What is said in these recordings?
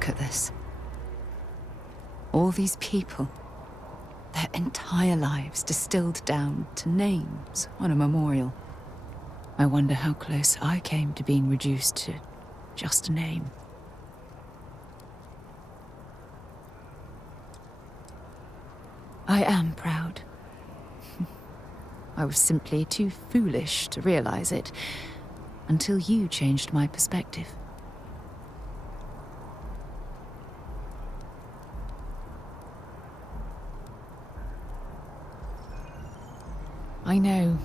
look at this. All these people, their entire lives distilled down to names on a memorial. I wonder how close I came to being reduced to just a name. I am proud. I was simply too foolish to realize it until you changed my perspective. I know.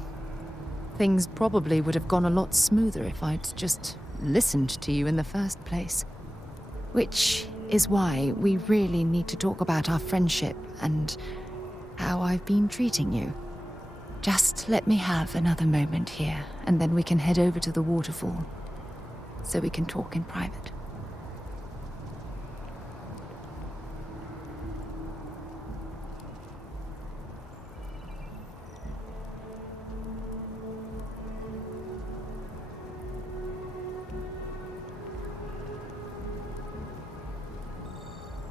Things probably would have gone a lot smoother if I'd just listened to you in the first place. Which is why we really need to talk about our friendship and how I've been treating you. Just let me have another moment here, and then we can head over to the waterfall, so we can talk in private.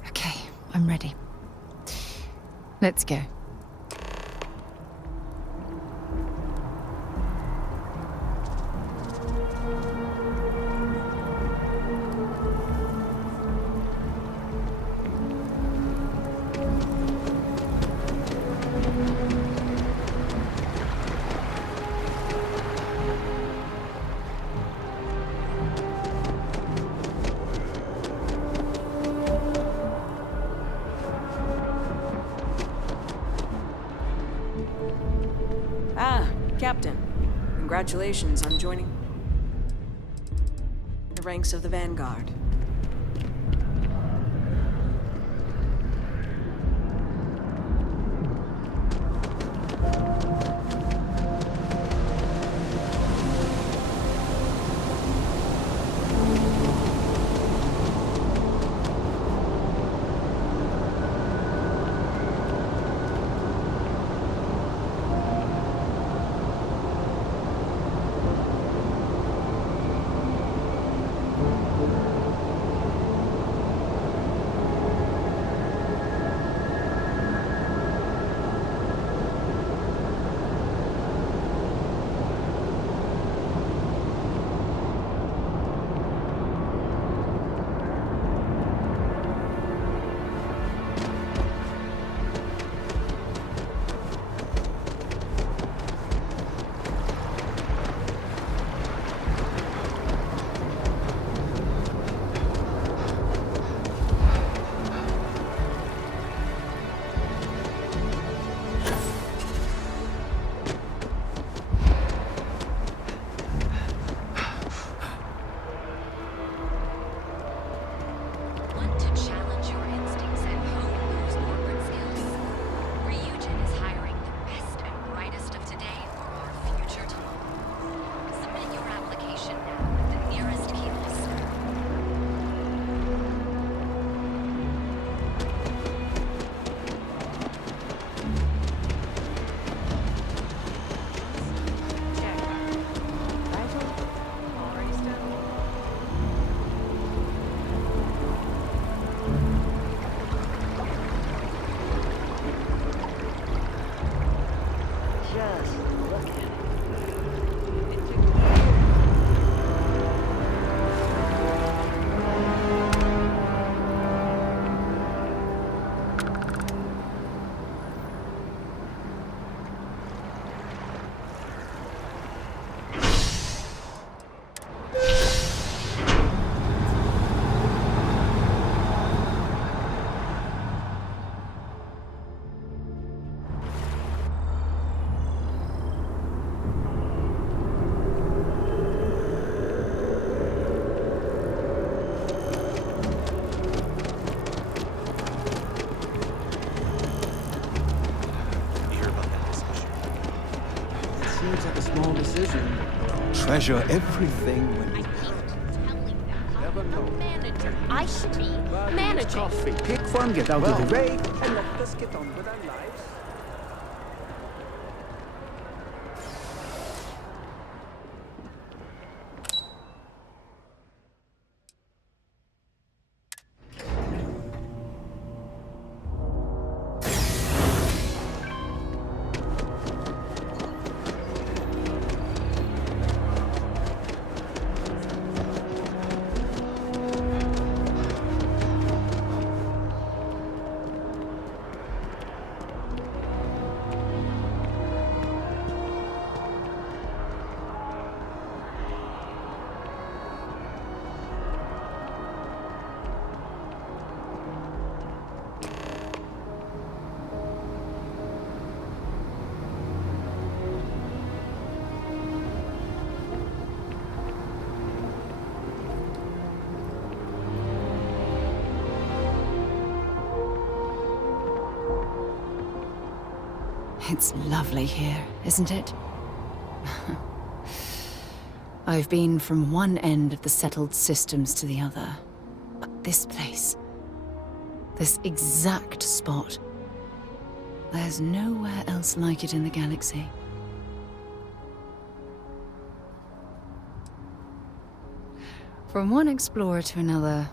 Okay, I'm ready. Let's go. Captain, congratulations on joining the ranks of the Vanguard. Seems like a small decision. Treasure everything when you never know. Manager. I should be managing. Coffee. Pick fun, get out of the way, and let us get on with our lives. It's lovely here, isn't it? I've been from one end of the settled systems to the other. But this place, this exact spot, there's nowhere else like it in the galaxy. From one explorer to another,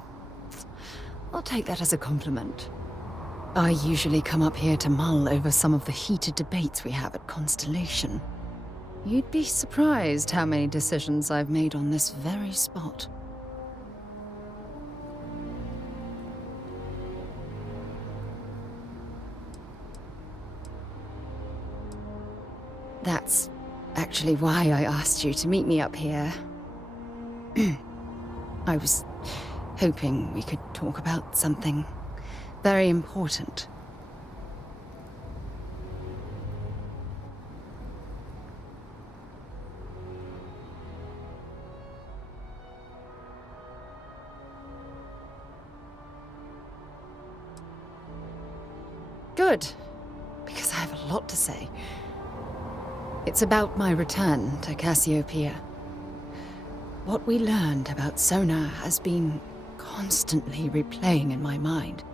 I'll take that as a compliment. I usually come up here to mull over some of the heated debates we have at Constellation. You'd be surprised how many decisions I've made on this very spot. That's actually why I asked you to meet me up here. I was hoping we could talk about something very important. Good, because I have a lot to say. It's about my return to Cassiopeia. What we learned about Sona has been constantly replaying in my mind.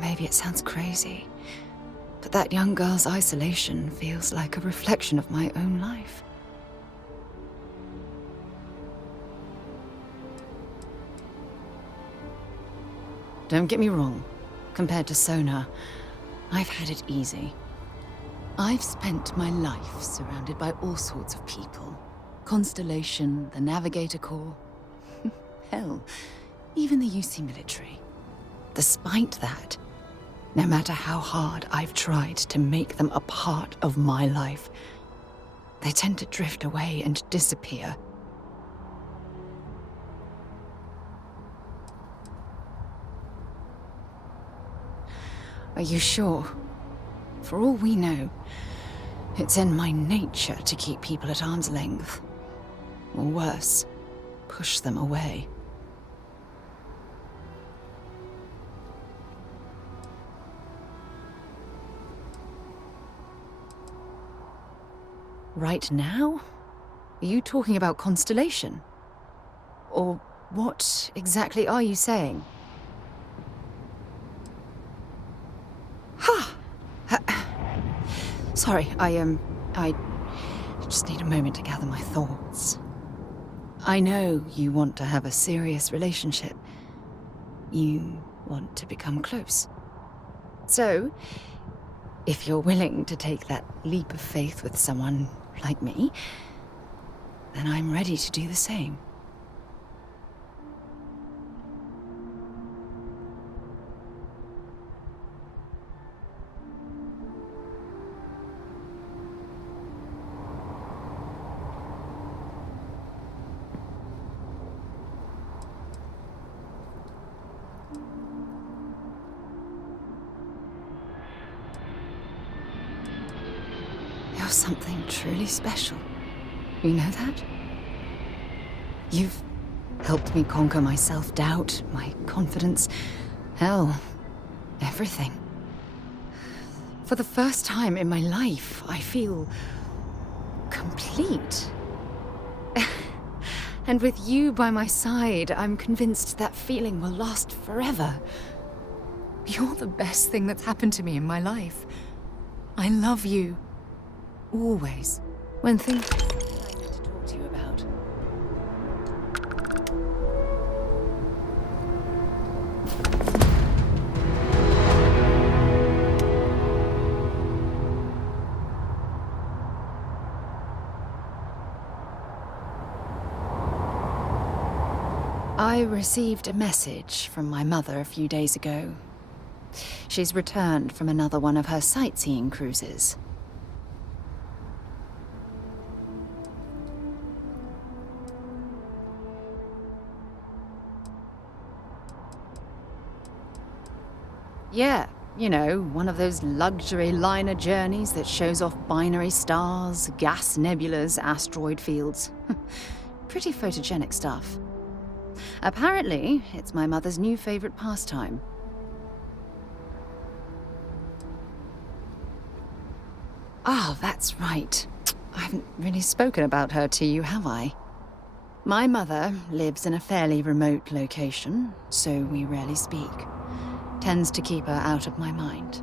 Maybe it sounds crazy, but that young girl's isolation feels like a reflection of my own life. Don't get me wrong. Compared to Sona, I've had it easy. I've spent my life surrounded by all sorts of people. Constellation, the Navigator Corps. Hell, even the UC military. Despite that, no matter how hard I've tried to make them a part of my life, they tend to drift away and disappear. Are you sure? For all we know, it's in my nature to keep people at arm's length. Or worse, push them away. Right now? Are you talking about Constellation? Or what exactly are you saying? Sorry, I just need a moment to gather my thoughts. I know you want to have a serious relationship. You want to become close. So, if you're willing to take that leap of faith with someone like me, then I'm ready to do the same. You're something truly special. You know that? You've helped me conquer my self-doubt, my confidence, hell, everything. For the first time in my life, I feel complete. And with you by my side, I'm convinced that feeling will last forever. You're the best thing that's happened to me in my life. I love you. Always. When things I need to talk to you about. I received a message from my mother a few days ago. She's returned from another one of her sightseeing cruises. Yeah, you know, one of those luxury liner journeys that shows off binary stars, gas nebulas, asteroid fields. Pretty photogenic stuff. Apparently, it's my mother's new favorite pastime. Ah, that's right. I haven't really spoken about her to you, have I? My mother lives in a fairly remote location, so we rarely speak. Tends to keep her out of my mind.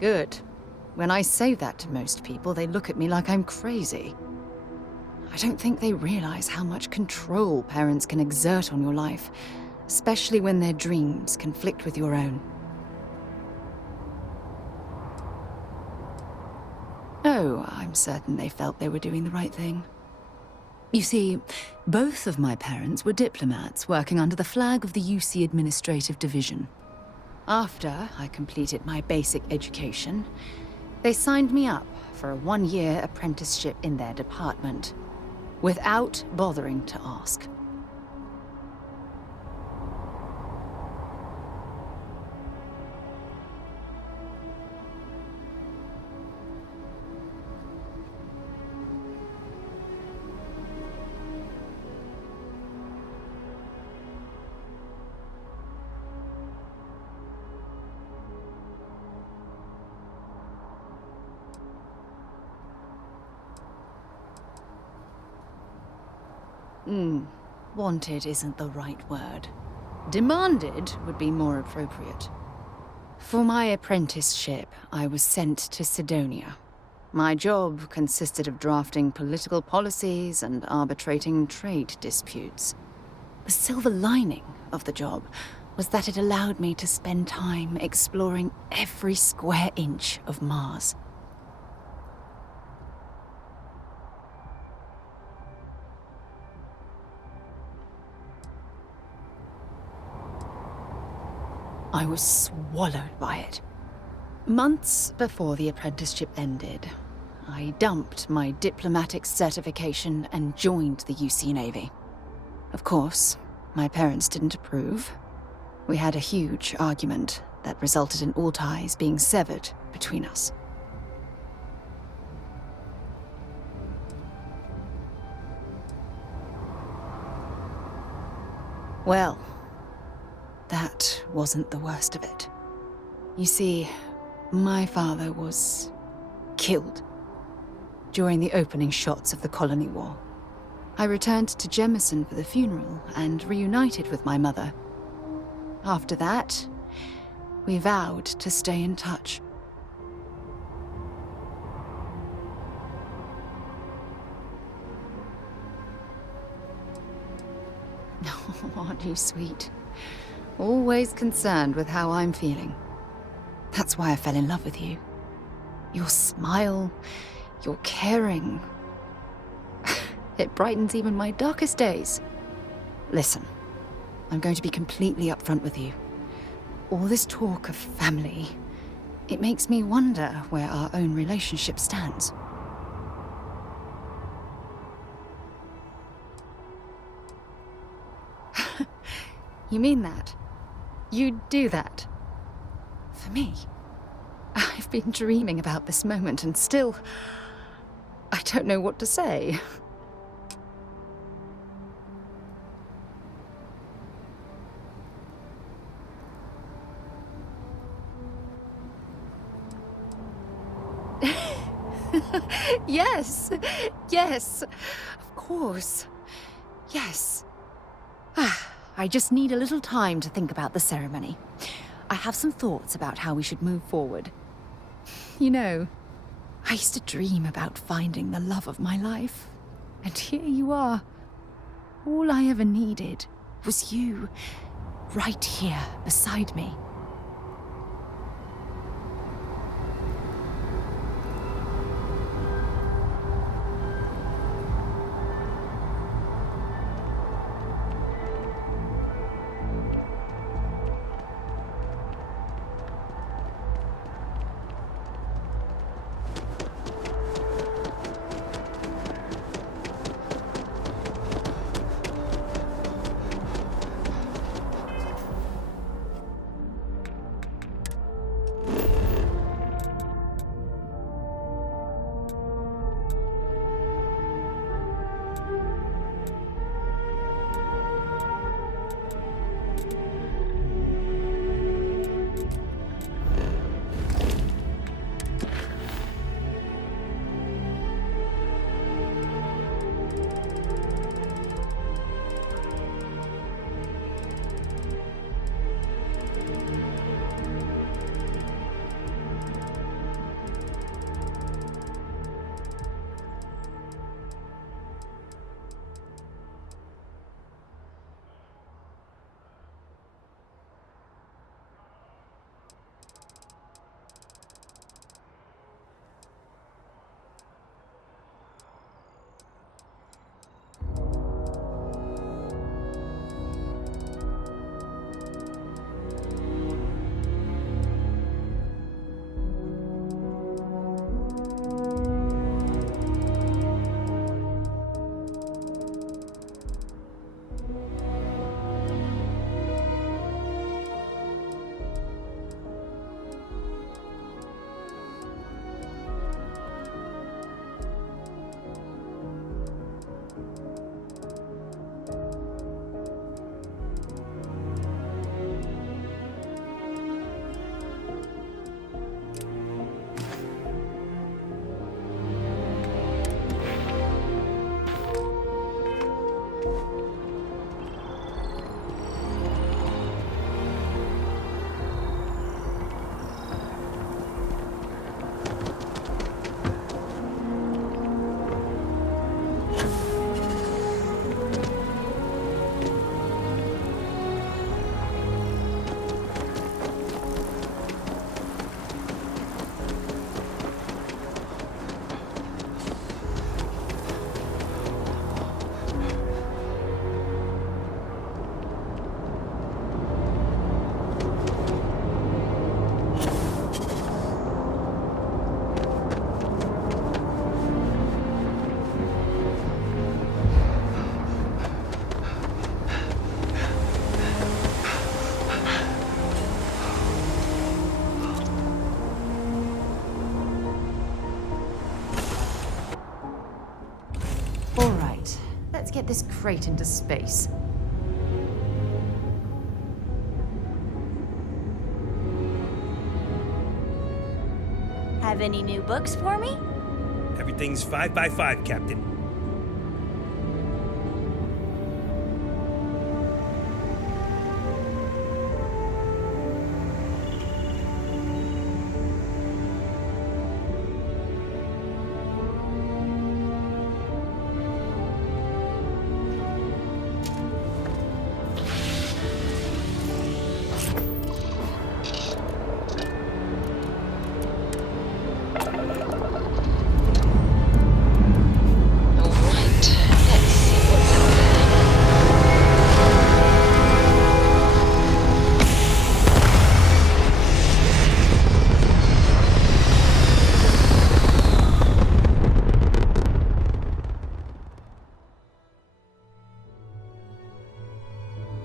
Good. When I say that to most people, they look at me like I'm crazy. I don't think they realize how much control parents can exert on your life, especially when their dreams conflict with your own. Oh, I'm certain they felt they were doing the right thing. You see, both of my parents were diplomats working under the flag of the UC Administrative Division. After I completed my basic education, they signed me up for a one-year apprenticeship in their department, without bothering to ask. Wanted isn't the right word. Demanded would be more appropriate. For my apprenticeship, I was sent to Cydonia. My job consisted of drafting political policies and arbitrating trade disputes. The silver lining of the job was that it allowed me to spend time exploring every square inch of Mars. I was swallowed by it. Months before the apprenticeship ended, I dumped my diplomatic certification and joined the UC Navy. Of course, my parents didn't approve. We had a huge argument that resulted in all ties being severed between us. Well, that wasn't the worst of it. You see, my father was killed during the opening shots of the Colony War. I returned to Jemison for the funeral and reunited with my mother. After that, we vowed to stay in touch. Oh, aren't you sweet? Always concerned with how I'm feeling. That's why I fell in love with you. Your smile, your caring. It brightens even my darkest days. Listen, I'm going to be completely upfront with you. All this talk of family, it makes me wonder where our own relationship stands. You mean that? You'd do that? For me? I've been dreaming about this moment and still... I don't know what to say. Yes, yes, of course. Yes. I just need a little time to think about the ceremony. I have some thoughts about how we should move forward. You know, I used to dream about finding the love of my life. And here you are. All I ever needed was you, right here beside me. get this crate into space. Have any new books for me? Everything's 5 by 5, Captain.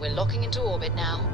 We're locking into orbit now.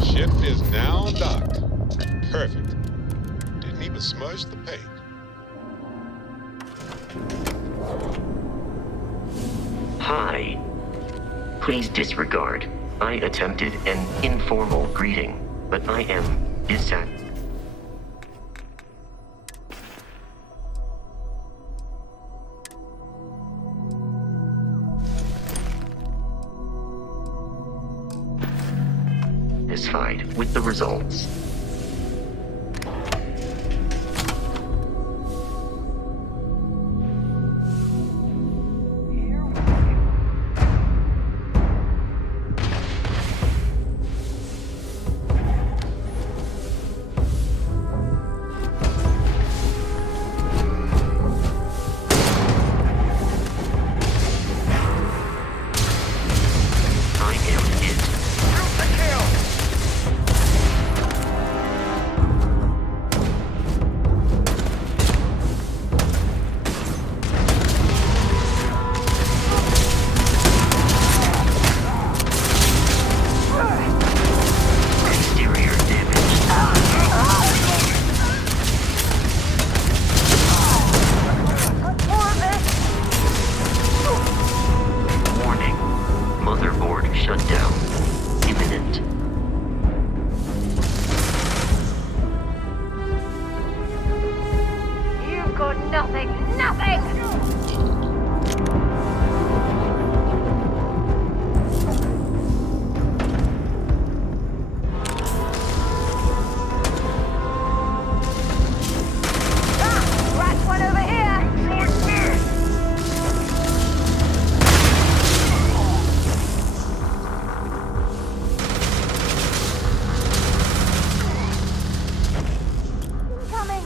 Ship is now docked. Perfect. Didn't even smudge the paint. Hi. Please disregard. I attempted an informal greeting, but I am dissat. Satisfied with the results. I am it. Exterior damage. Warning. Motherboard shutdown. Imminent. You've got nothing, nothing! Crack one over here! Coming!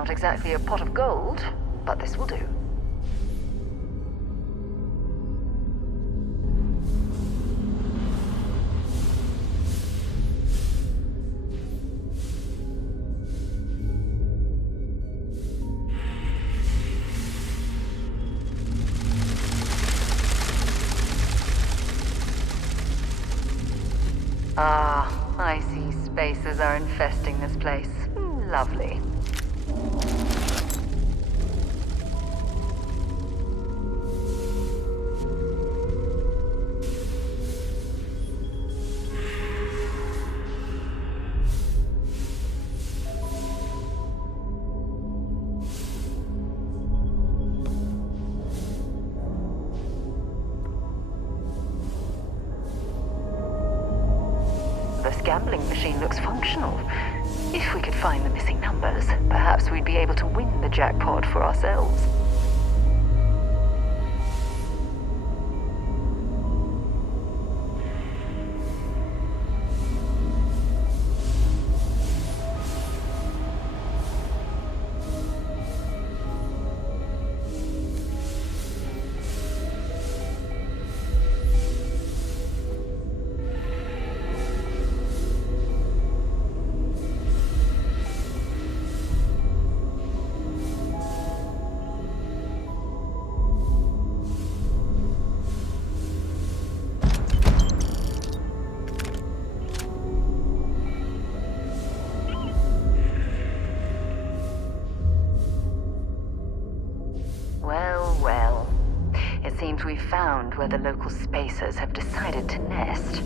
Not exactly a pot of gold, but this will do. Ah, I see spacers are infesting this place. Lovely. This gambling machine looks functional. If we could find the missing numbers, perhaps we'd be able to win the jackpot for ourselves. Well. It seems we've found where the local spacers have decided to nest.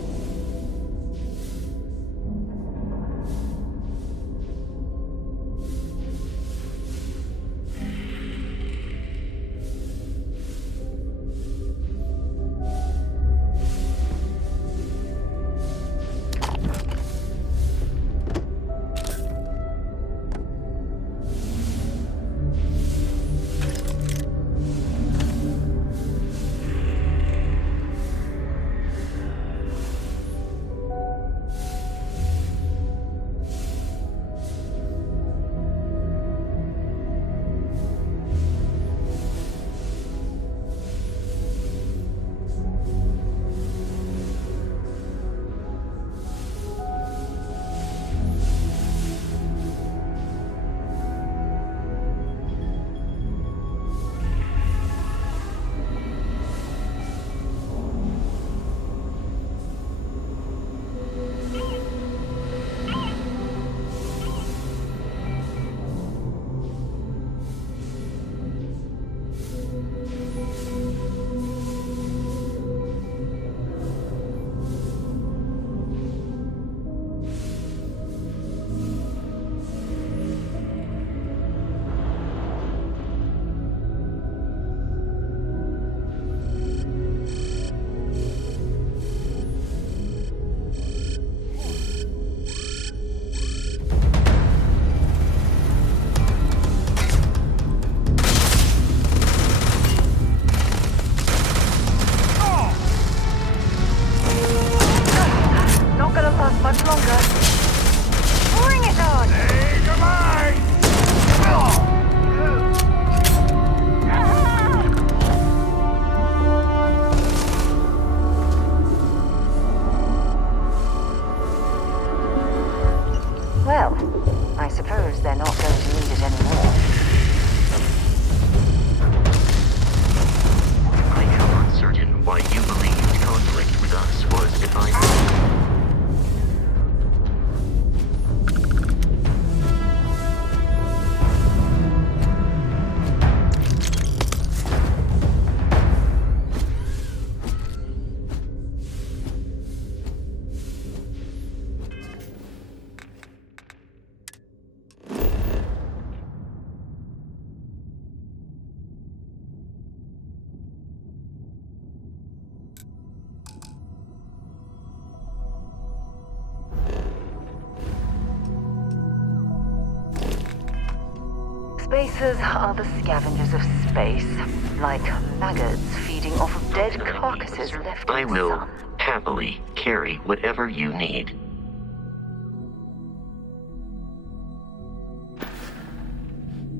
Well, I suppose they're not going to need it anymore. I am uncertain why you believed conflict with us was divine. Spacers are the scavengers of space, like maggots feeding off of dead carcasses left in I the will sun. happily carry whatever you need.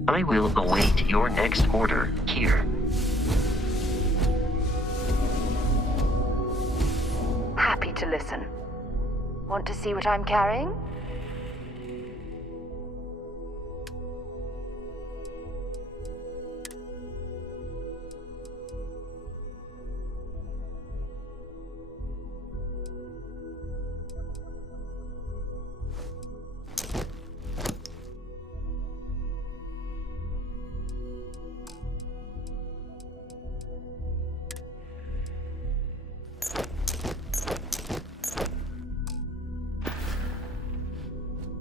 I will await your next order here. Happy to listen. Want to see what I'm carrying?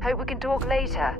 Hope we can talk later.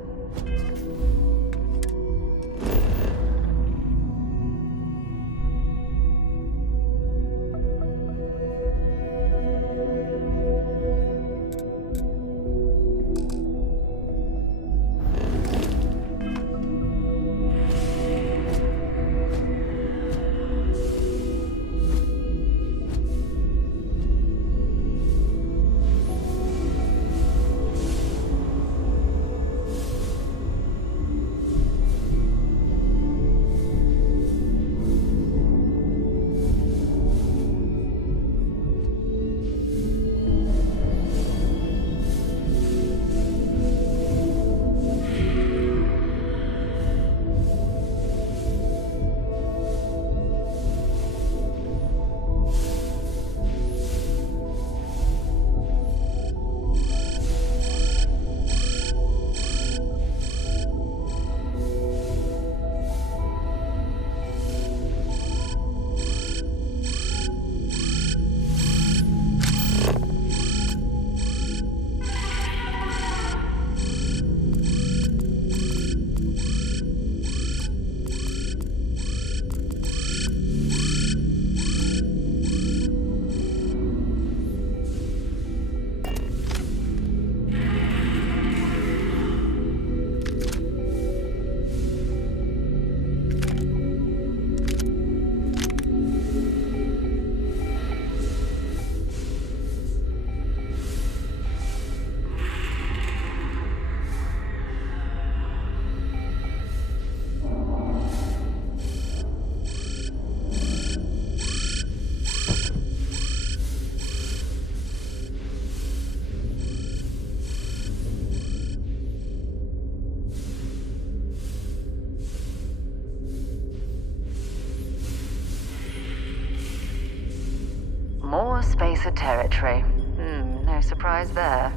More spacer territory. No surprise there.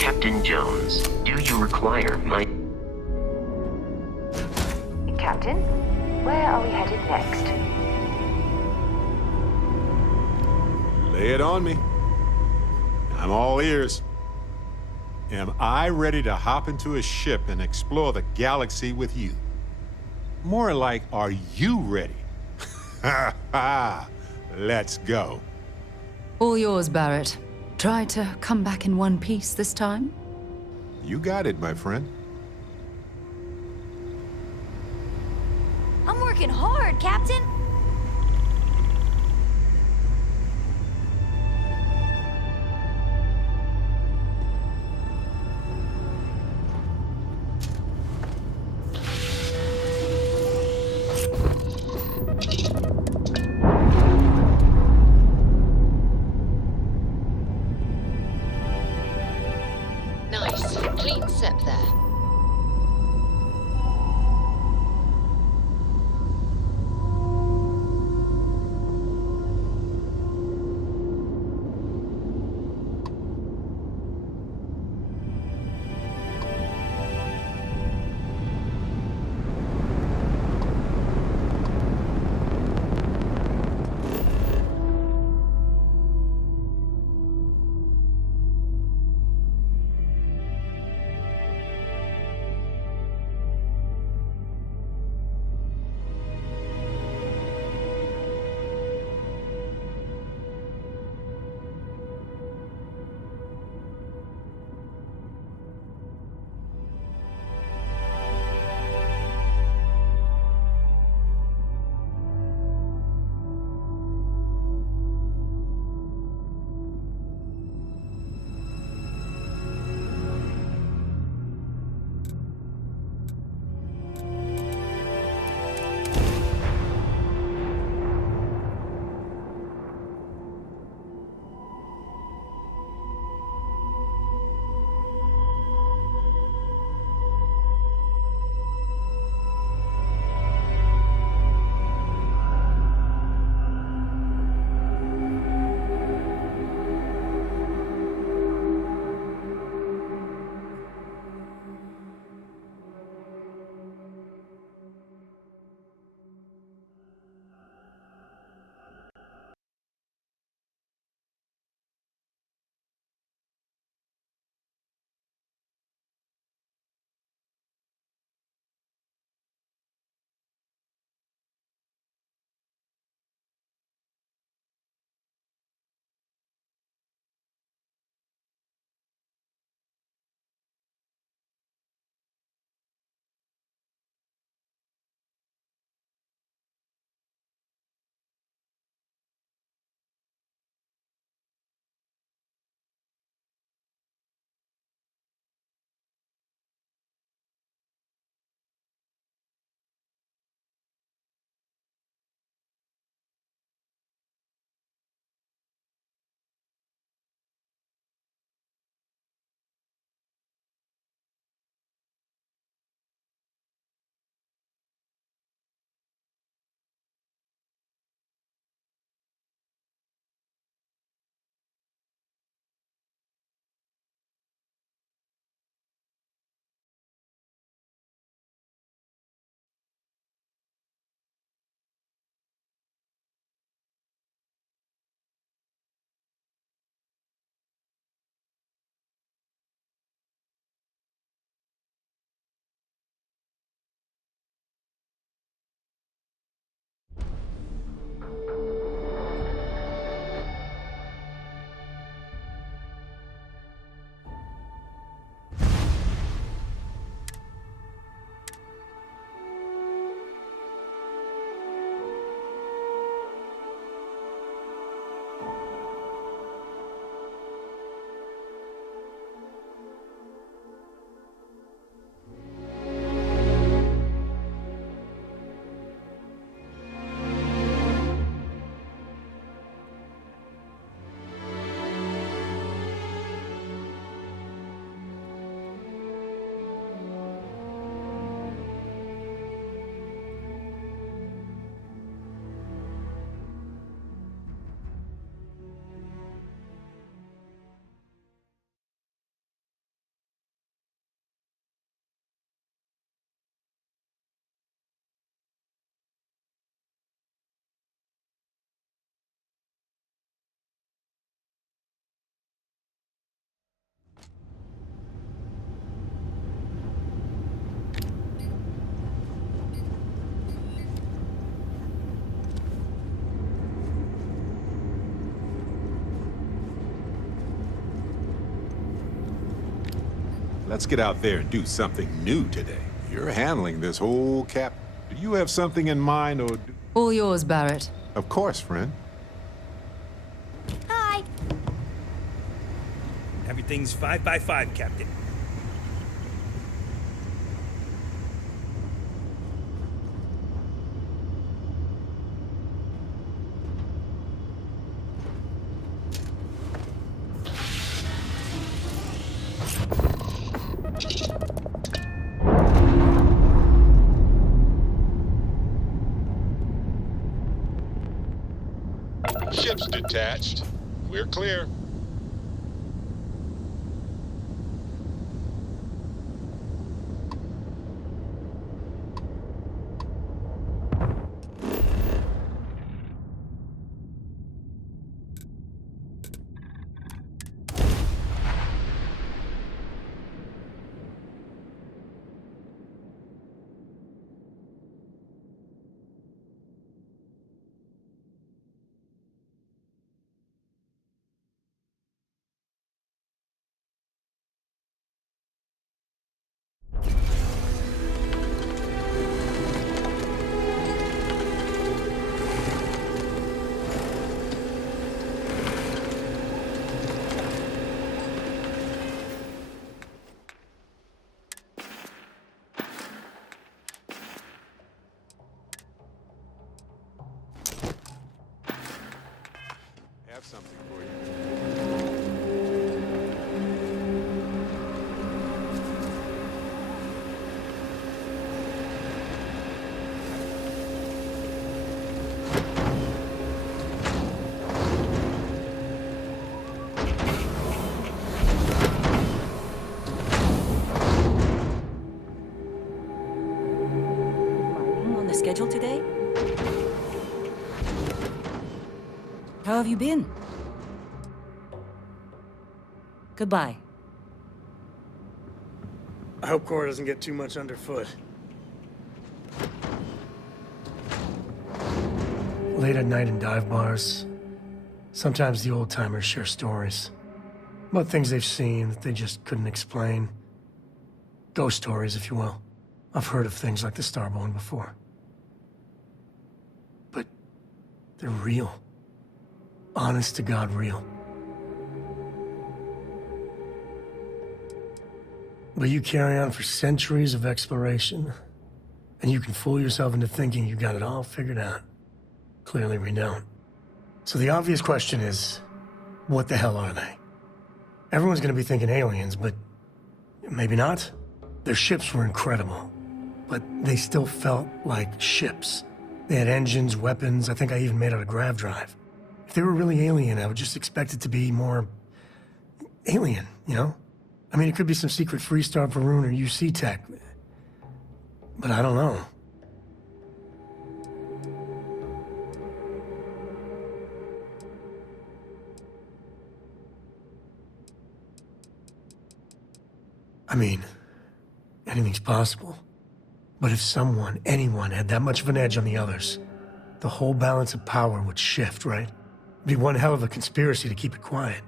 Captain Jones, do you require my... Captain, where are we headed next? Lay it on me. I'm all ears. Am I ready to hop into a ship and explore the galaxy with you? More like, are you ready? Ha ha! Let's go. All yours, Barrett. Try to come back in one piece this time? You got it, my friend. I'm working hard, Captain. Nice. Clean sep there. Let's get out there and do something new today. You're handling this whole cap. Do you have something in mind, or... All yours, Barrett. Of course, friend. Hi. Everything's 5 by 5, Captain. Ship's detached. We're clear. Have something for you. On the schedule today? How have you been? Goodbye. I hope Cora doesn't get too much underfoot. Late at night in dive bars, sometimes the old-timers share stories about things they've seen that they just couldn't explain. Ghost stories, if you will. I've heard of things like the Starborn before. But they're real. Honest to God real. But you carry on for centuries of exploration, and you can fool yourself into thinking you got it all figured out. Clearly we don't. So the obvious question is, what the hell are they? Everyone's gonna be thinking aliens, but maybe not. Their ships were incredible, but they still felt like ships. They had engines, weapons, I think I even made out a grav drive. If they were really alien, I would just expect it to be more alien, you know? I mean, it could be some secret Freestar Varun or UC tech, but I don't know. I mean, anything's possible. But if someone, anyone, had that much of an edge on the others, the whole balance of power would shift, right? It'd be one hell of a conspiracy to keep it quiet.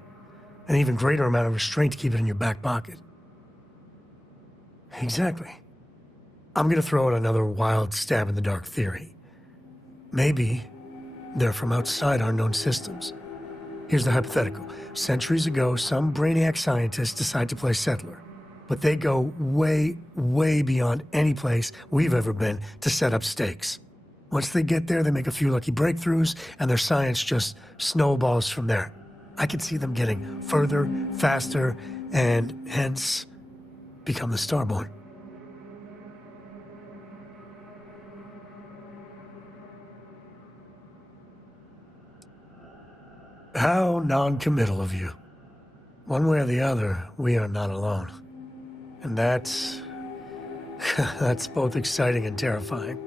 An even greater amount of restraint to keep it in your back pocket. Exactly. I'm gonna throw out another wild stab-in-the-dark theory. Maybe they're from outside our known systems. Here's the hypothetical. Centuries ago, some brainiac scientists decide to play settler. But they go way, way beyond any place we've ever been to set up stakes. Once they get there, they make a few lucky breakthroughs, and their science just snowballs from there. I could see them getting further, faster, and hence become the Starborn. How non-committal of you. One way or the other, we are not alone. And that's both exciting and terrifying.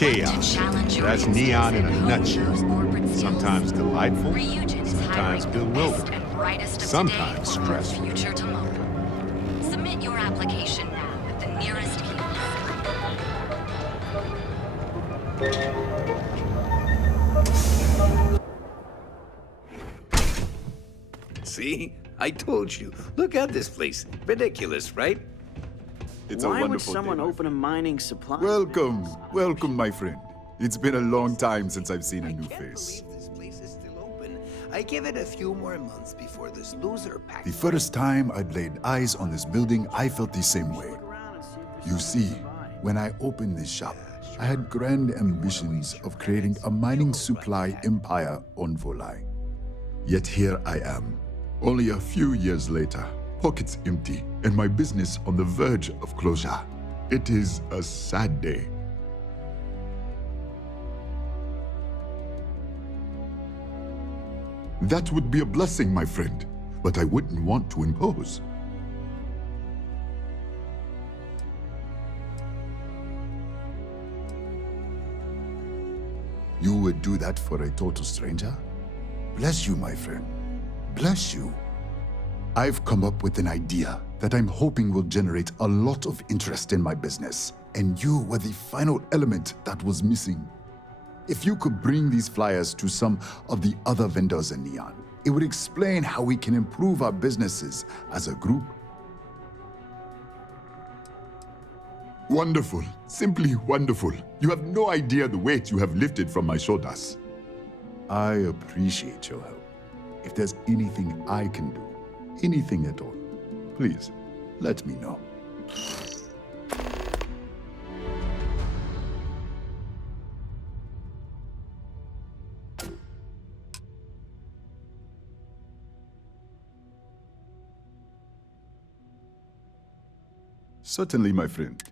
chaos. That's Neon in a nutshell. Sometimes delightful, sometimes bewildering, sometimes stressful. Submit your application now at the nearest See? I told you. Look at this place. Ridiculous, right? It's Why would someone open a mining supply? Welcome, welcome, my friend. It's been a long time since I've seen a new face. This place is still open. I give it a few more months before this loser packed. The first time I'd laid eyes on this building, I felt the same way. You see, when I opened this shop, I had grand ambitions of creating a mining supply empire on Volai. Yet here I am, only a few years later, pockets empty, and my business on the verge of closure. It is a sad day. That would be a blessing, my friend, but I wouldn't want to impose. You would do that for a total stranger? Bless you, my friend. Bless you. I've come up with an idea that I'm hoping will generate a lot of interest in my business, and you were the final element that was missing. If you could bring these flyers to some of the other vendors in Neon, it would explain how we can improve our businesses as a group. Wonderful. Simply wonderful. You have no idea the weight you have lifted from my shoulders. I appreciate your help. If there's anything I can do, anything at all, please let me know. Certainly, my friend.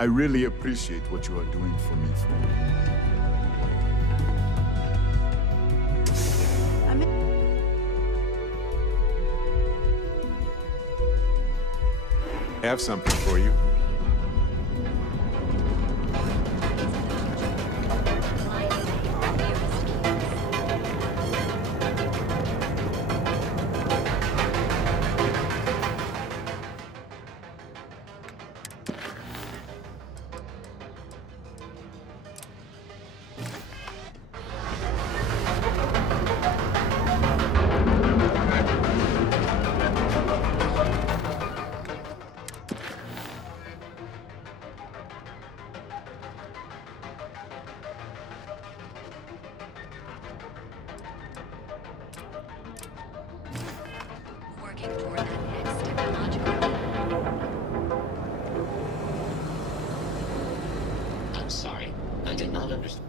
I really appreciate what you are doing for me, friend. I have something for you. I'm sorry. I did not understand.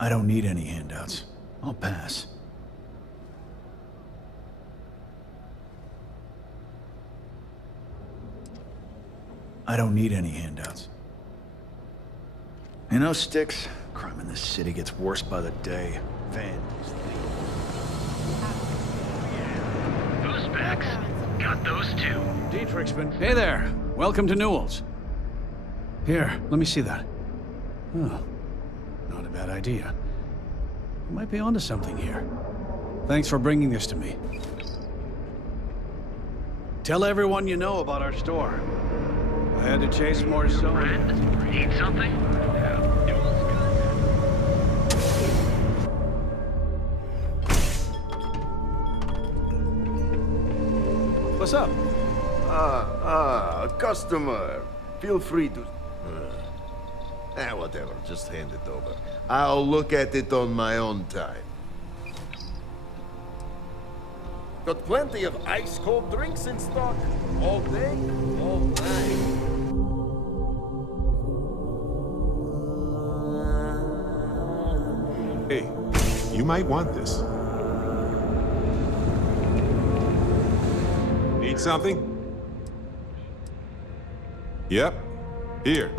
I don't need any handouts. I'll pass. I don't need any handouts. You know, Sticks, crime in this city gets worse by the day. Who's backs? Got those two. Dietrich's been... Hey there. Welcome to Newell's. Here, let me see that. Oh, not a bad idea. You might be onto something here. Thanks for bringing this to me. Tell everyone you know about our store. I had to chase more Friend, need something? What's up? A customer. Feel free to... whatever, just hand it over. I'll look at it on my own time. Got plenty of ice-cold drinks in stock. All day, all night. Hey, you might want this. Need something? Yep. Here.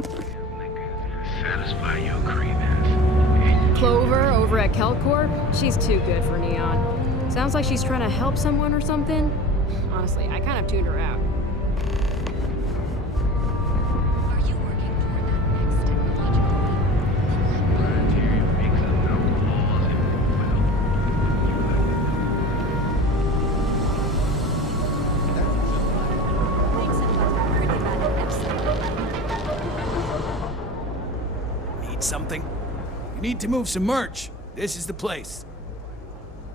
Satisfy your cravings. Clover over at Kelcorp? She's too good for Neon. Sounds like she's trying to help someone or something. Honestly, I kind of tuned her out. Need something? You need to move some merch. This is the place.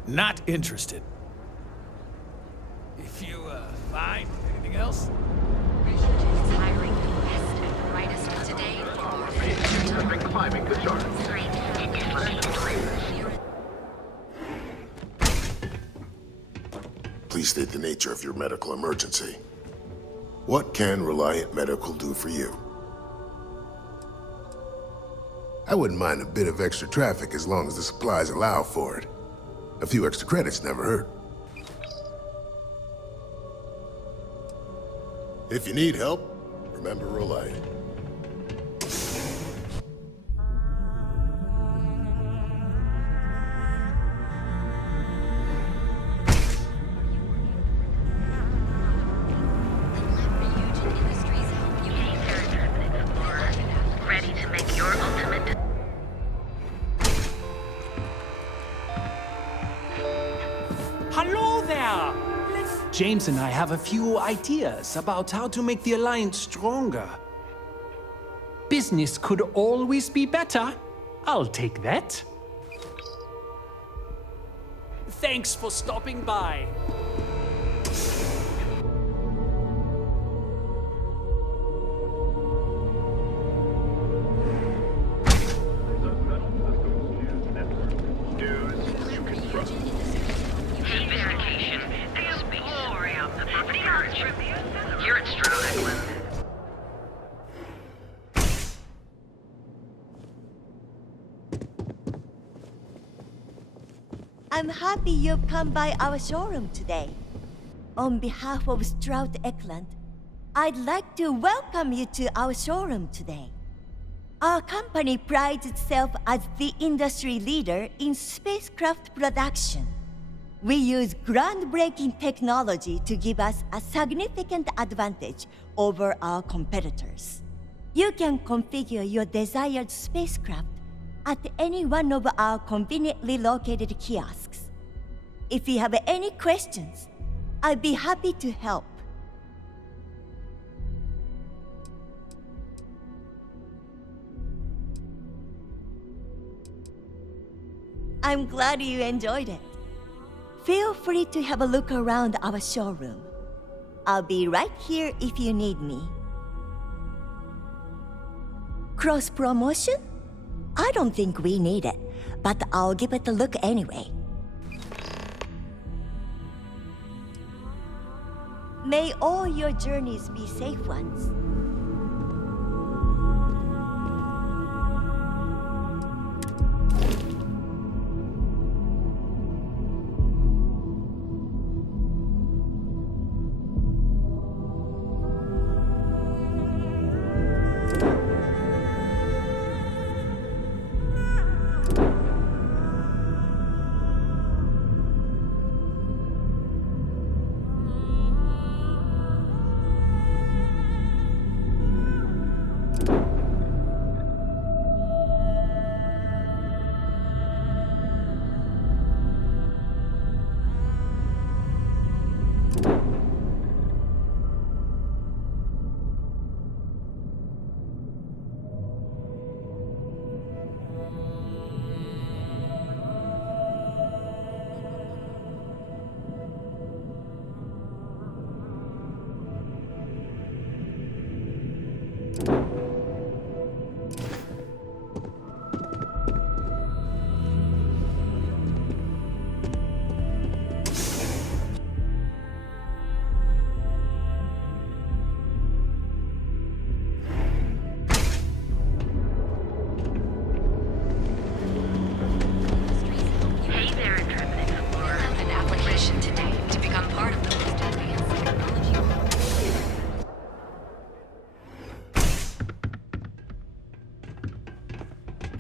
Not interested. If you, find anything else? Hiring the best and brightest for today. Has been climbing the charts. Please state the nature of your medical emergency. What can Reliant Medical do for you? I wouldn't mind a bit of extra traffic as long as the supplies allow for it. A few extra credits never hurt. If you need help, remember Reliant. Ready to make your ultimate. Hello there! James and I have a few ideas about how to make the Alliance stronger. Business could always be better. I'll take that. Thanks for stopping by. Sophistication and space. Here at Stroud Eklund. I'm happy you've come by our showroom today. On behalf of Stroud Eklund, I'd like to welcome you to our showroom today. Our company prides itself as the industry leader in spacecraft production. We use groundbreaking technology to give us a significant advantage over our competitors. You can configure your desired spacecraft at any one of our conveniently located kiosks. If you have any questions, I'd be happy to help. I'm glad you enjoyed it. Feel free to have a look around our showroom. I'll be right here if you need me. Cross-promotion? I don't think we need it, but I'll give it a look anyway. May all your journeys be safe ones.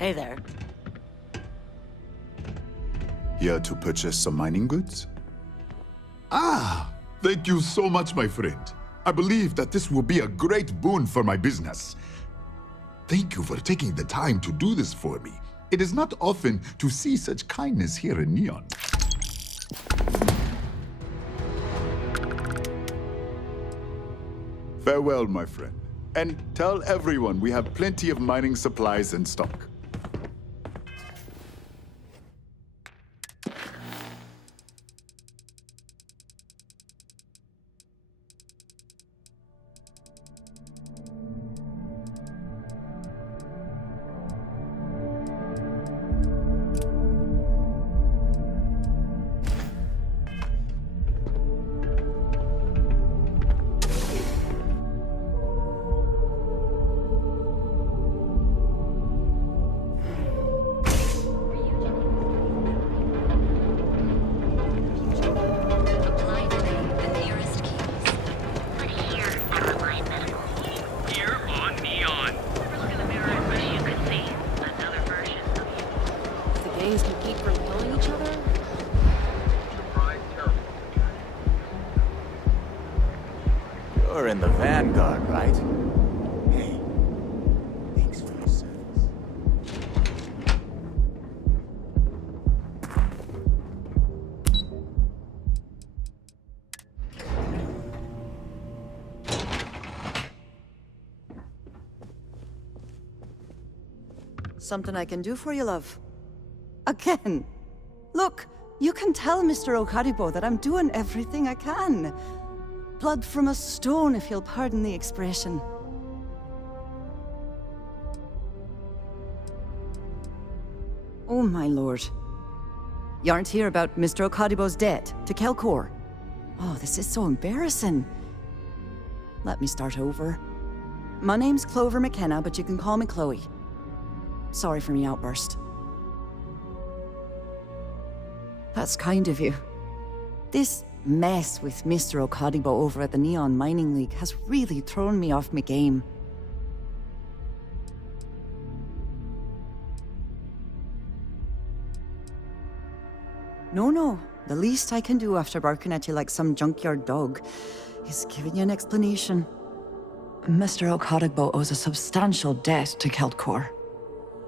Hey there. Here to purchase some mining goods? Ah! Thank you so much, my friend. I believe that this will be a great boon for my business. Thank you for taking the time to do this for me. It is not often to see such kindness here in Neon. Farewell, my friend. And tell everyone we have plenty of mining supplies in stock. You're in the Vanguard, right? Hey, thanks for your service. Something I can do for you, love. Again. Look, you can tell Mr. Okaribo that I'm doing everything I can. Blood from a stone, if you'll pardon the expression. Oh, my lord. You aren't here about Mr. Okaribo's debt to Kelkor. Oh, this is so embarrassing. Let me start over. My name's Clover McKenna, but you can call me Chloe. Sorry for me outburst. That's kind of you. This mess with Mr. Okaribo over at the Neon Mining League has really thrown me off my game. No. The least I can do after barking at you like some junkyard dog is giving you an explanation. Mr. Okaribo owes a substantial debt to Kelkor.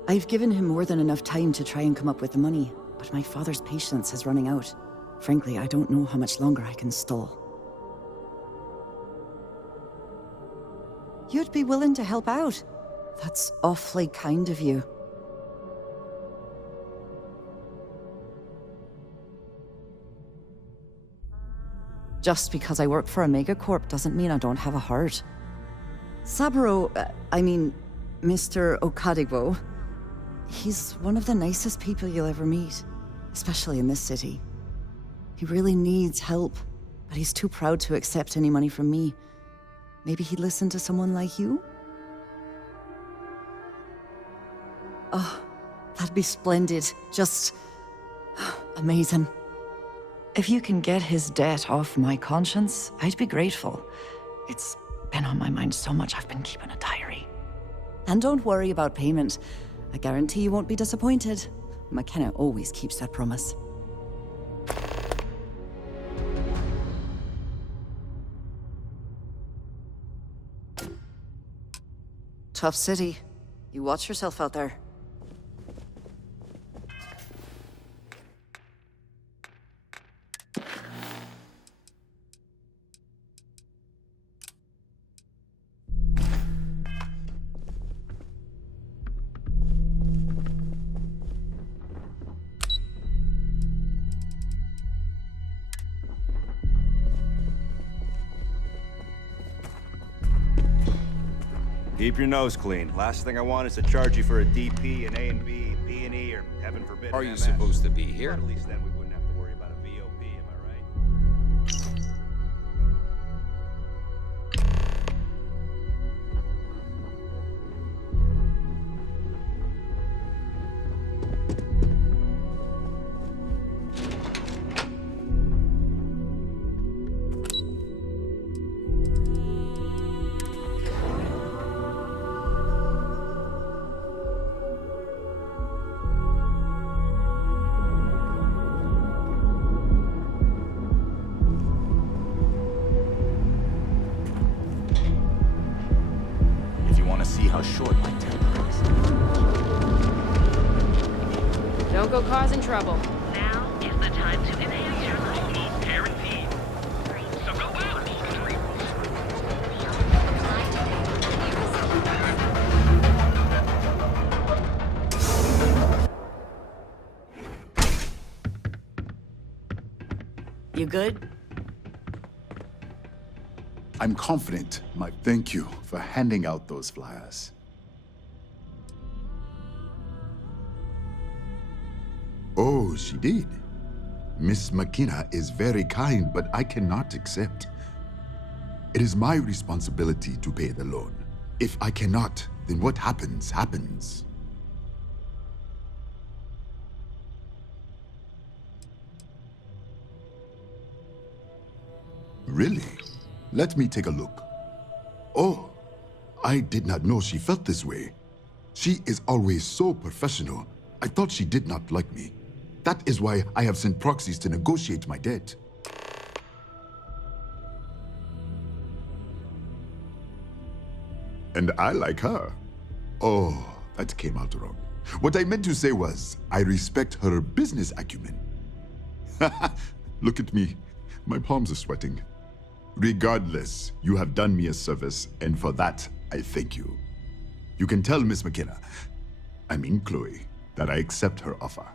I've given him more than enough time to try and come up with the money, but my father's patience is running out. Frankly, I don't know how much longer I can stall. You'd be willing to help out. That's awfully kind of you. Just because I work for a megacorp doesn't mean I don't have a heart. Saburo, Mr. Okaribo, he's one of the nicest people you'll ever meet, especially in this city. He really needs help, but he's too proud to accept any money from me. Maybe he'd listen to someone like you? Oh, that'd be splendid. Just amazing. If you can get his debt off my conscience, I'd be grateful. It's been on my mind so much I've been keeping a diary. And don't worry about payment. I guarantee you won't be disappointed. McKenna always keeps that promise. Tough city. You watch yourself out there. Keep your nose clean. Last thing I want is to charge you for a DP, an A and B, P and E, or heaven forbid. Are you supposed to be here? Or at least then we wouldn't have to worry about a VOP, am I right? time to enhance your life. Almost guaranteed. So go out. You good? I'm confident. Thank you for handing out those flyers. Oh, she did. Miss McKenna is very kind, but I cannot accept. It is my responsibility to pay the loan. If I cannot, then what happens, happens. Really? Let me take a look. Oh, I did not know she felt this way. She is always so professional. I thought she did not like me. That is why I have sent proxies to negotiate my debt. And I like her. Oh, that came out wrong. What I meant to say was, I respect her business acumen. Look at me. My palms are sweating. Regardless, you have done me a service, and for that, I thank you. You can tell Miss McKenna, I mean Chloe, that I accept her offer.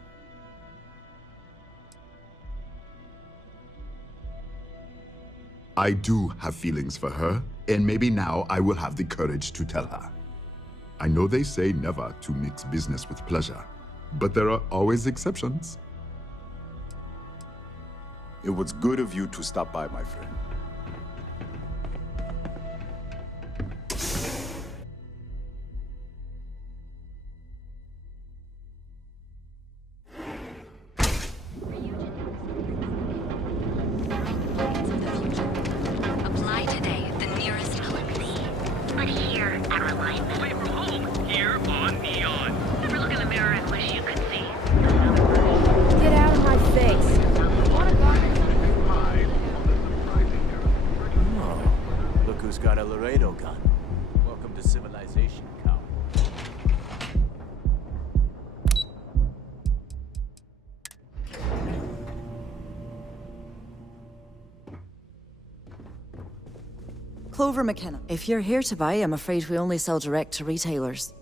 I do have feelings for her, and maybe now I will have the courage to tell her. I know they say never to mix business with pleasure, but there are always exceptions. It was good of you to stop by, my friend. Apply today at the nearest LMC. But here at Reliant. Away from home, here on Neon. Ever look in the mirror and wish you could see? Get out of my face. Oh, look who's got a Laredo gun. Welcome to civilization, cow. Clover McKenna. If you're here to buy, I'm afraid we only sell direct to retailers.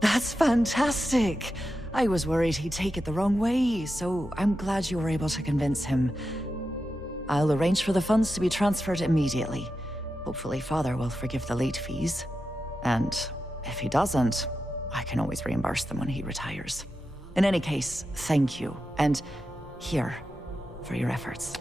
That's fantastic. I was worried he'd take it the wrong way, so I'm glad you were able to convince him. I'll arrange for the funds to be transferred immediately. Hopefully Father will forgive the late fees. And if he doesn't, I can always reimburse them when he retires. In any case, thank you. And here, for your efforts.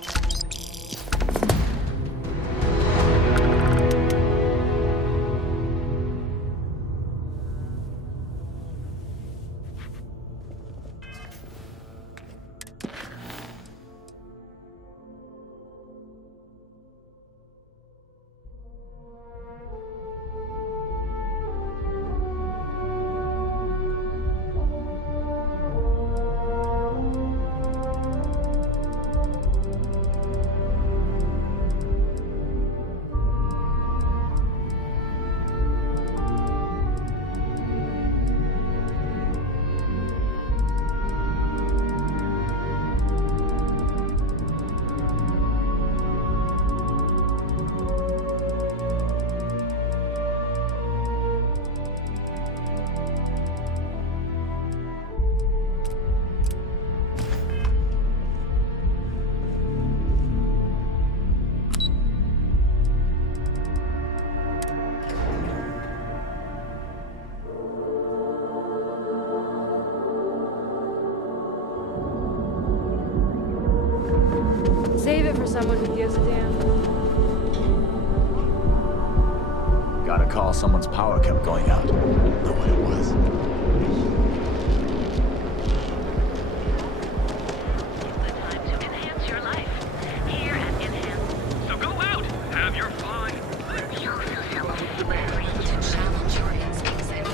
Save it for someone who gives a damn. Got a call, someone's power kept going out. Know what it was. The time to enhance your life. Here at Enhance. So go out, have your fun. You fulfill the need to challenge your instincts and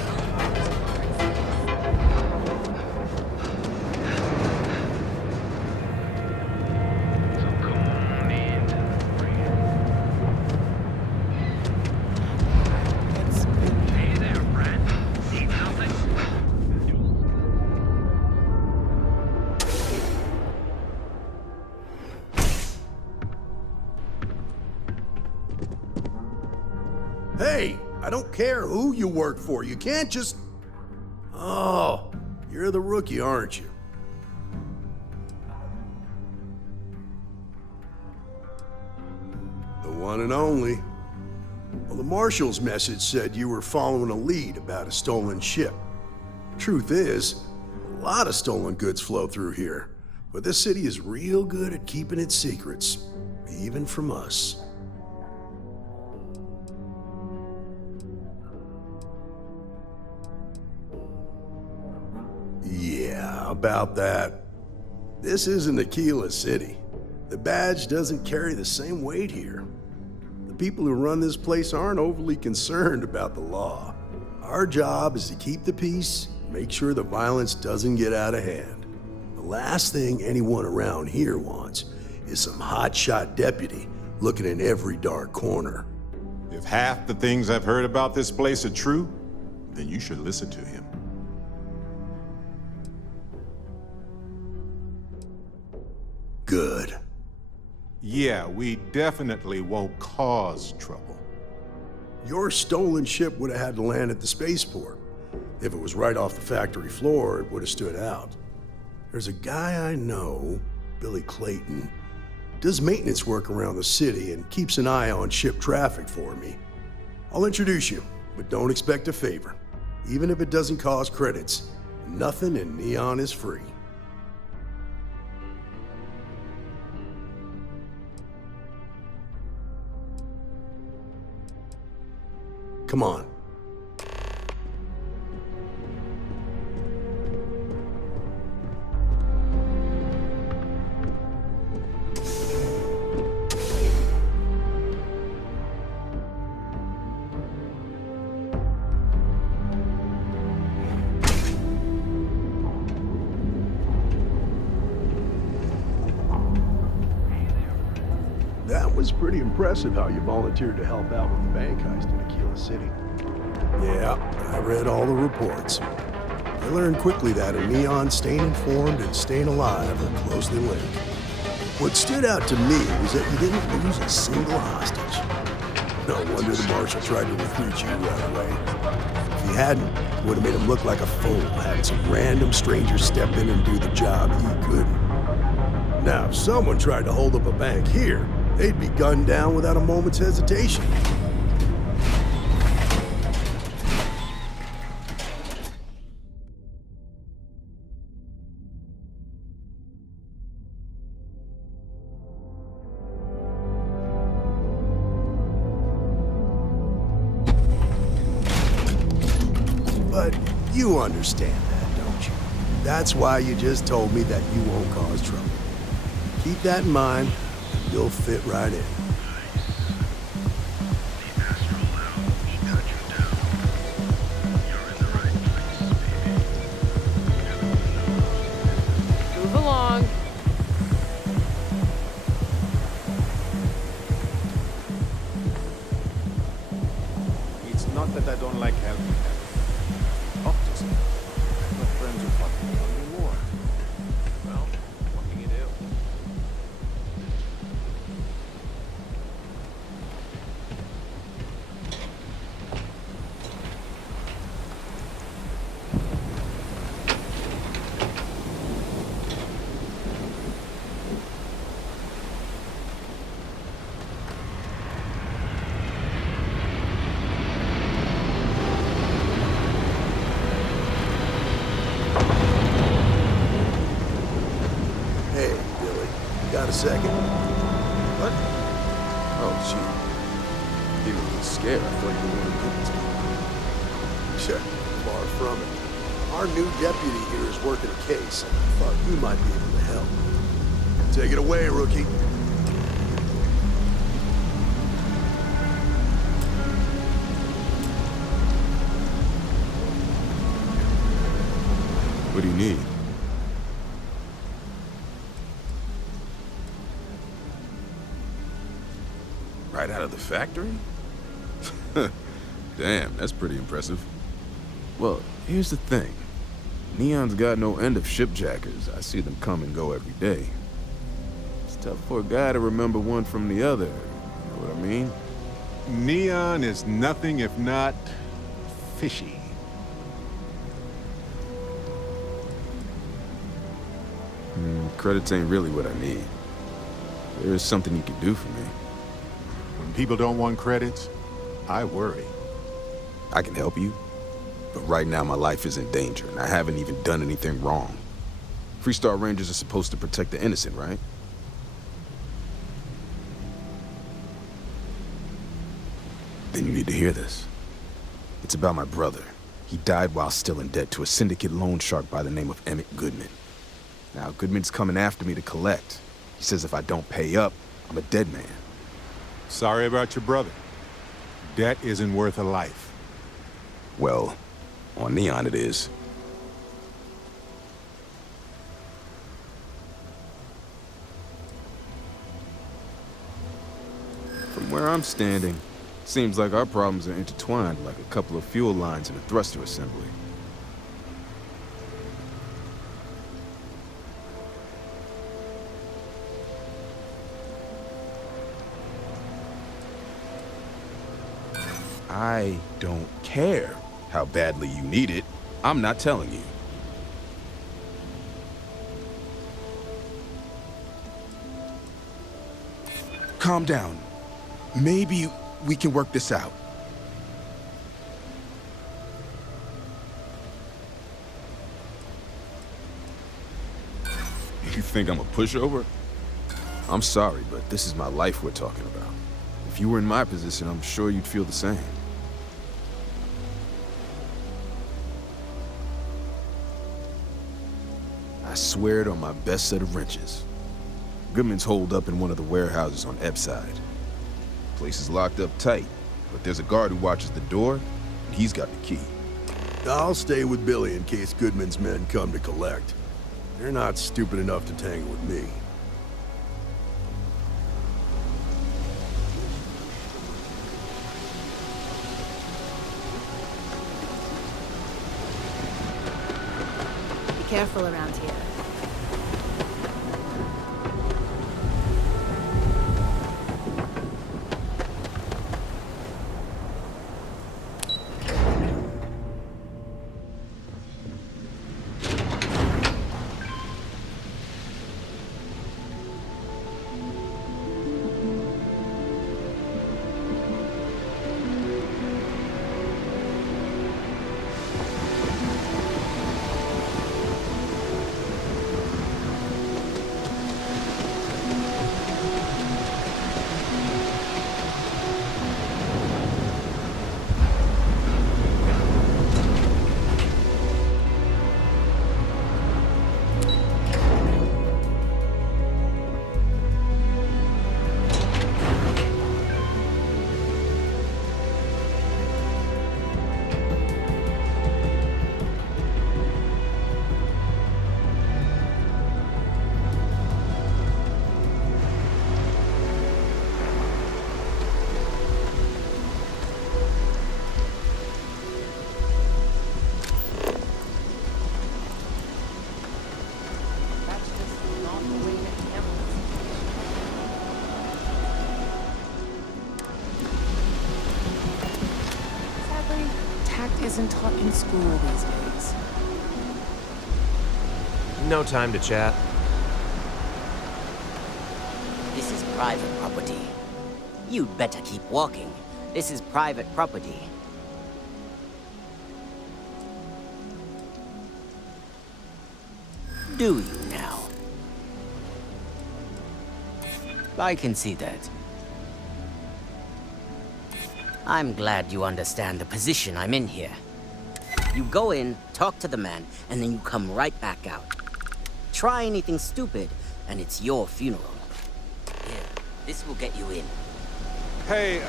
Hey there, friend. Need something? Hey, I don't care who you work for. You can't just... Oh, you're the rookie, aren't you? The one and only. Well, the Marshal's message said you were following a lead about a stolen ship. Truth is, a lot of stolen goods flow through here, but this city is real good at keeping its secrets, even from us. Yeah, about that. This isn't Aquila City. The badge doesn't carry the same weight here. The people who run this place aren't overly concerned about the law. Our job is to keep the peace, make sure the violence doesn't get out of hand. The last thing anyone around here wants is some hotshot deputy looking in every dark corner. If half the things I've heard about this place are true, then you should listen to him. Good. Yeah, we definitely won't cause trouble. Your stolen ship would have had to land at the spaceport. If it was right off the factory floor, it would have stood out. There's a guy I know, Billy Clayton, does maintenance work around the city and keeps an eye on ship traffic for me. I'll introduce you, but don't expect a favor. Even if it doesn't cost credits, nothing in Neon is free. Come on. That was pretty impressive how you volunteered to help out with the bank heist in Aquila City. Yeah, I read all the reports. I learned quickly that in Neon, staying informed and staying alive are closely linked. What stood out to me was that you didn't lose a single hostage. No wonder the Marshal tried to recruit you right away. If he hadn't, it would have made him look like a fool, having some random stranger step in and do the job he couldn't. Now, if someone tried to hold up a bank here, they'd be gunned down without a moment's hesitation. But you understand that, don't you? That's why you just told me that you won't cause trouble. Keep that in mind, and you'll fit right in. Move along. It's not that I don't like helping them. Optus. I'm not friends with fucking anymore. Well, what can you do? Hey, Billy, got a second? What? Oh, gee. You were scared. I thought you wanted to Sure, far from it. Our new deputy here is working a case, and I thought you might be able to help. Take it away, rookie. What do you need? Right out of the factory? Damn, that's pretty impressive. Well, here's the thing. Neon's got no end of shipjackers. I see them come and go every day. It's tough for a guy to remember one from the other, you know what I mean? Neon is nothing if not fishy. Credits ain't really what I need. There is something you can do for me. When people don't want credits, I worry. I can help you, but right now my life is in danger, and I haven't even done anything wrong. Freestar Rangers are supposed to protect the innocent, right? Then you need to hear this. It's about my brother. He died while still in debt to a syndicate loan shark by the name of Emmett Goodman. Now, Goodman's coming after me to collect. He says if I don't pay up, I'm a dead man. Sorry about your brother. Debt isn't worth a life. Well, on Neon it is. From where I'm standing, seems like our problems are intertwined like a couple of fuel lines in a thruster assembly. I don't care how badly you need it. I'm not telling you. Calm down. Maybe we can work this out. You think I'm a pushover? I'm sorry, but this is my life we're talking about. If you were in my position, I'm sure you'd feel the same. I swear it on my best set of wrenches. Goodman's holed up in one of the warehouses on Epside. Place is locked up tight, but there's a guard who watches the door, and he's got the key. I'll stay with Billy in case Goodman's men come to collect. They're not stupid enough to tangle with me. Be careful around here. Isn't taught in school these days. No time to chat. This is private property. You'd better keep walking. This is private property. Do you now? I can see that. I'm glad you understand the position I'm in here. You go in, talk to the man, and then you come right back out. Try anything stupid, and it's your funeral. Here, this will get you in. Hey,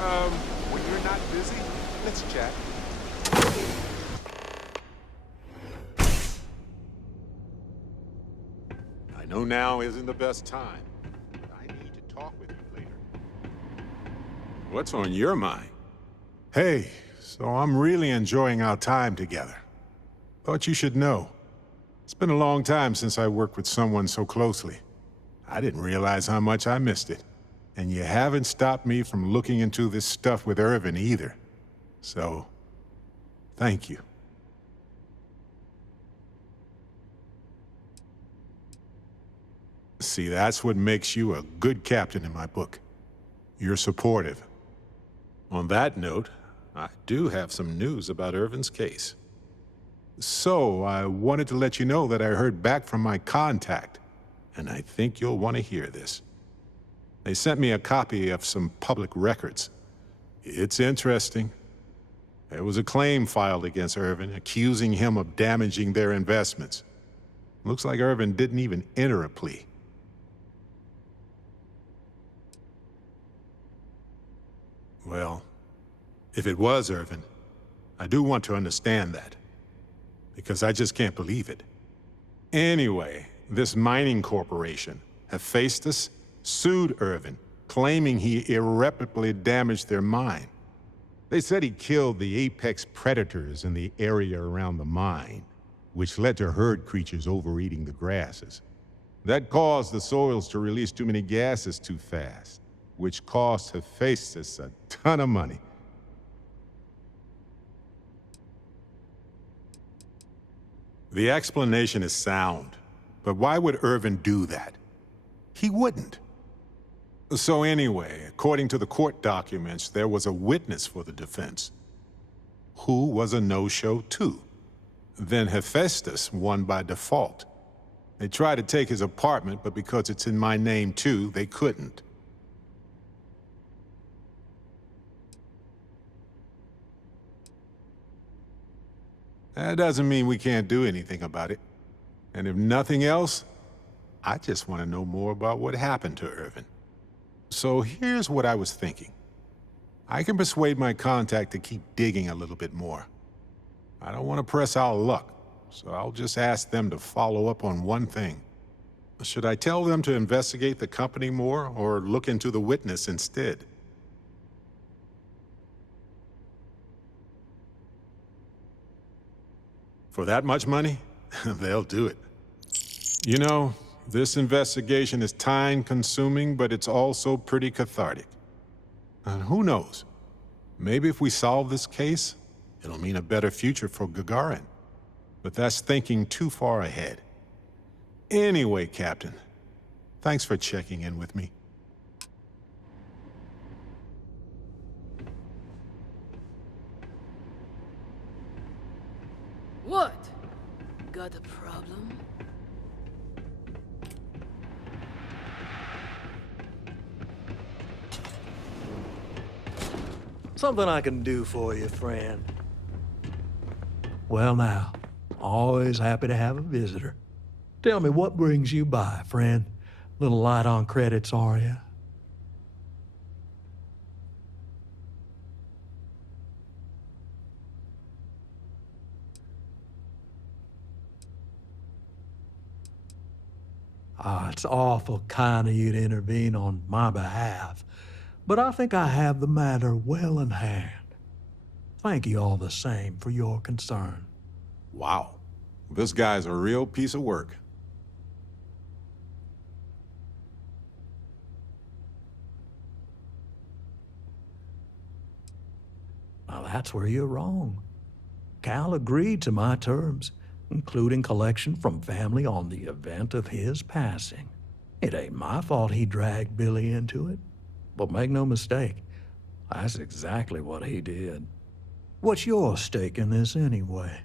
when you're not busy, let's chat. I know now isn't the best time. But I need to talk with you later. What's on your mind? Hey, so I'm really enjoying our time together. Thought you should know. It's been a long time since I worked with someone so closely. I didn't realize how much I missed it. And you haven't stopped me from looking into this stuff with Irvin either. So, thank you. See, that's what makes you a good captain in my book. You're supportive. On that note, I do have some news about Irvin's case. So, I wanted to let you know that I heard back from my contact, and I think you'll want to hear this. They sent me a copy of some public records. It's interesting. There was a claim filed against Irvin, accusing him of damaging their investments. Looks like Irvin didn't even enter a plea. Well, if it was Irvin, I do want to understand that, because I just can't believe it. Anyway, this mining corporation, Hephaestus, sued Irvin, claiming he irreparably damaged their mine. They said he killed the apex predators in the area around the mine, which led to herd creatures overeating the grasses. That caused the soils to release too many gases too fast, which cost Hephaestus a ton of money. The explanation is sound, but why would Irvin do that? He wouldn't. So anyway, according to the court documents, there was a witness for the defense, who was a no-show too. Then Hephaestus won by default. They tried to take his apartment, but because it's in my name too, they couldn't. That doesn't mean we can't do anything about it. And if nothing else, I just want to know more about what happened to Irvin. So here's what I was thinking. I can persuade my contact to keep digging a little bit more. I don't want to press our luck, so I'll just ask them to follow up on one thing. Should I tell them to investigate the company more, or look into the witness instead? For that much money? They'll do it. You know, this investigation is time-consuming, but it's also pretty cathartic. And who knows? Maybe if we solve this case, it'll mean a better future for Gagarin. But that's thinking too far ahead. Anyway, Captain, thanks for checking in with me. What? Got a problem? Something I can do for you, friend. Well now, always happy to have a visitor. Tell me, what brings you by, friend? Little light on credits, are you? It's awful kind of you to intervene on my behalf, but I think I have the matter well in hand. Thank you all the same for your concern. Wow, this guy's a real piece of work. Now that's where you're wrong. Cal agreed to my terms, including collection from family on the event of his passing. It ain't my fault he dragged Billy into it. But make no mistake, that's exactly what he did. What's your stake in this anyway?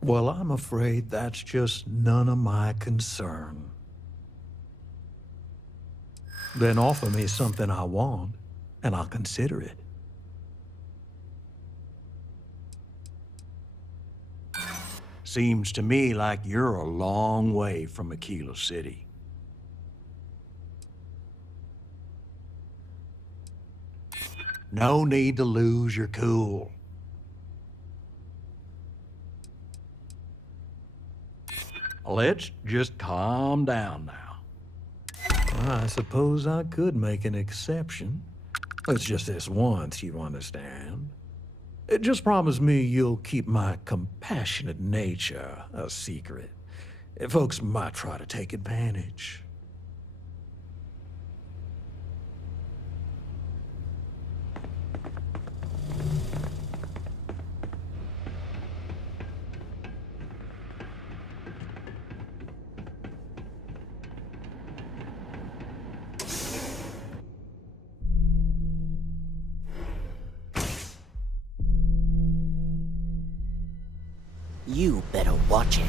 Well, I'm afraid that's just none of my concern. Then offer me something I want, and I'll consider it. Seems to me like you're a long way from Aquila City. No need to lose your cool. Let's just calm down now. I suppose I could make an exception. It's just this once, you understand. Just promise me you'll keep my compassionate nature a secret. Folks might try to take advantage. You better watch it.